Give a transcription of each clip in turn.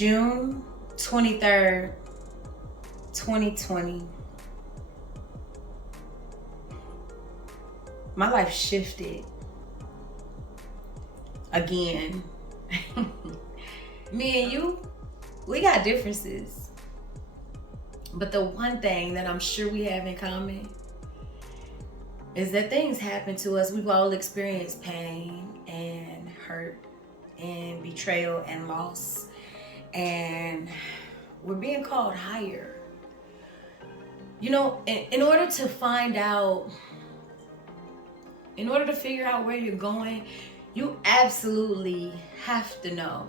June 23rd, 2020. My life shifted again. Me and you, we got differences. But the one thing that I'm sure we have in common is that things happen to us. We've all experienced pain and hurt and betrayal and loss. And we're being called higher. You know, in order to find out, in order to figure out where you're going, you absolutely have to know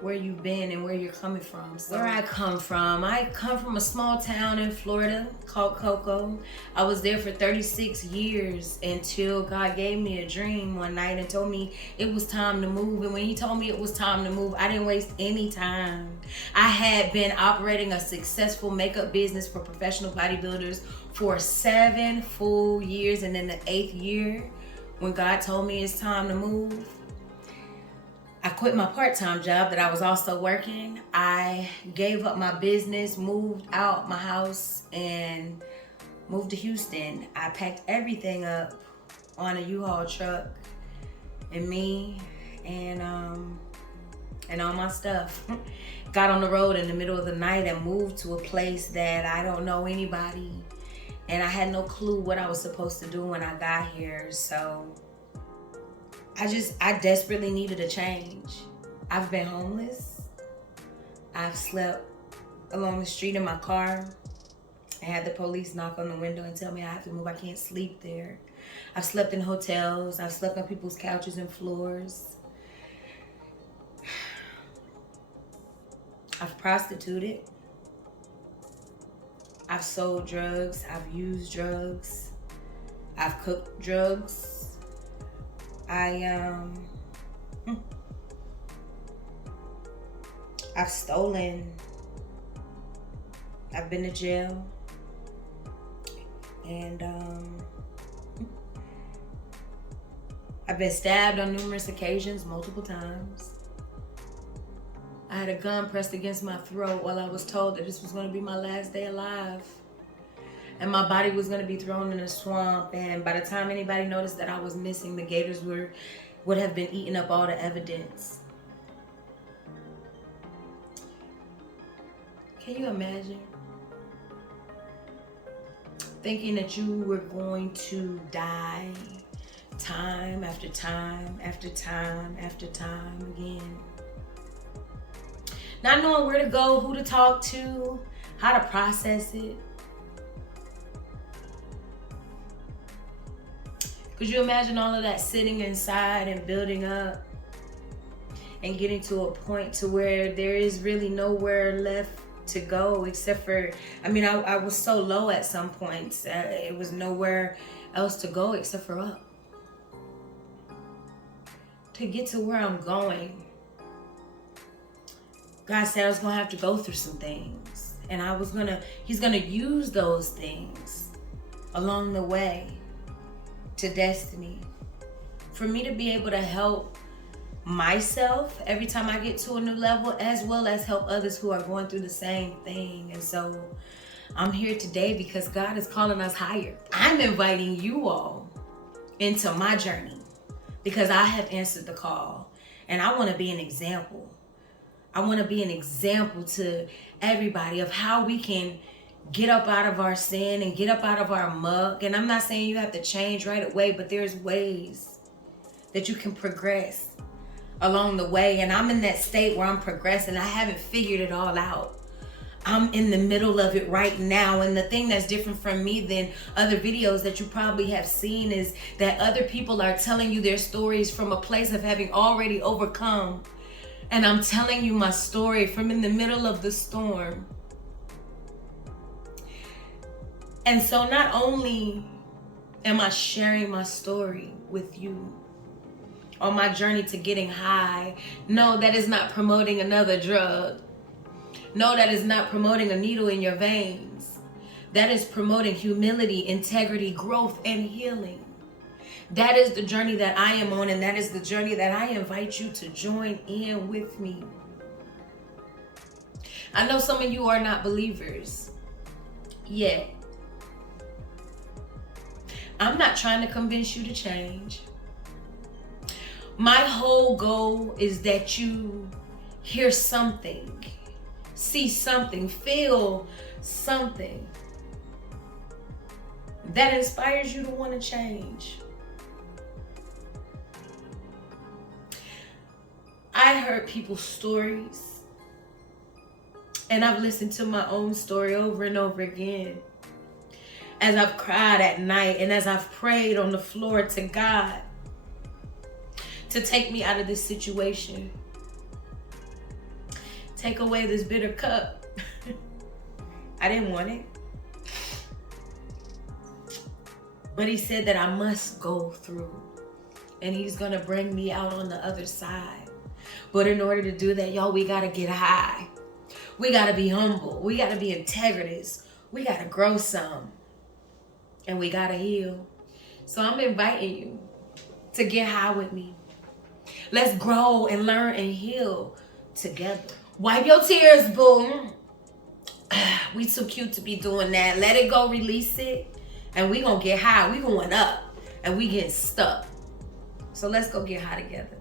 where you've been and where you're coming from. So where I come from a small town in Florida called Cocoa. I was there for 36 years until God gave me a dream one night and told me it was time to move. And when he told me it was time to move, I didn't waste any time. I had been operating a successful makeup business for professional bodybuilders for 7 full years. And in the 8th year, when God told me it's time to move, I quit my part-time job that I was also working. I gave up my business, moved out my house, and moved to Houston. I packed everything up on a U-Haul truck, and me and all my stuff got on the road in the middle of the night and moved to a place that I don't know anybody, and I had no clue what I was supposed to do when I got here. So I desperately needed a change. I've been homeless. I've slept along the street in my car and had the police knock on the window and tell me I have to move. I can't sleep there. I've slept in hotels. I've slept on people's couches and floors. I've prostituted. I've sold drugs. I've used drugs. I've cooked drugs. I've stolen. I've been to jail. And I've been stabbed on numerous occasions, multiple times. I had a gun pressed against my throat while I was told that this was going to be my last day alive. And my body was going to be thrown in a swamp. And by the time anybody noticed that I was missing, the gators would have been eating up all the evidence. Can you imagine thinking that you were going to die time after time after time after time again? Not knowing where to go, who to talk to, how to process it. Could you imagine all of that sitting inside and building up and getting to a point to where there is really nowhere left to go except for, I was so low at some points. It was nowhere else to go except for up. To get to where I'm going, God said I was gonna have to go through some things. And he's gonna use those things along the way to destiny for me to be able to help myself every time I get to a new level, as well as help others who are going through the same thing. And so I'm here today because God is calling us higher. I'm inviting you all into my journey because I have answered the call, and I want to be an example. I want to be an example to everybody of how we can get up out of our sin and get up out of our muck. And I'm not saying you have to change right away, but there's ways that you can progress along the way. And I'm in that state where I'm progressing. I haven't figured it all out. I'm in the middle of it right now. And the thing that's different from me than other videos that you probably have seen is that other people are telling you their stories from a place of having already overcome. And I'm telling you my story from in the middle of the storm. And so not only am I sharing my story with you on my journey to getting high, no, that is not promoting another drug. No, that is not promoting a needle in your veins. That is promoting humility, integrity, growth, and healing. That is the journey that I am on, and that is the journey that I invite you to join in with me. I know some of you are not believers yet. I'm not trying to convince you to change. My whole goal is that you hear something, see something, feel something that inspires you to want to change. I heard people's stories, and I've listened to my own story over and over again. As I've cried at night and as I've prayed on the floor to God to take me out of this situation. Take away this bitter cup. I didn't want it. But he said that I must go through. And he's going to bring me out on the other side. But in order to do that, y'all, we got to get high. We got to be humble. We got to be integritous. We got to grow some. And we got to heal. So I'm inviting you to get high with me. Let's grow and learn and heal together. Wipe your tears, boo. We too cute to be doing that. Let it go, release it. And we gonna get high. We going up. And we getting stuck. So let's go get high together.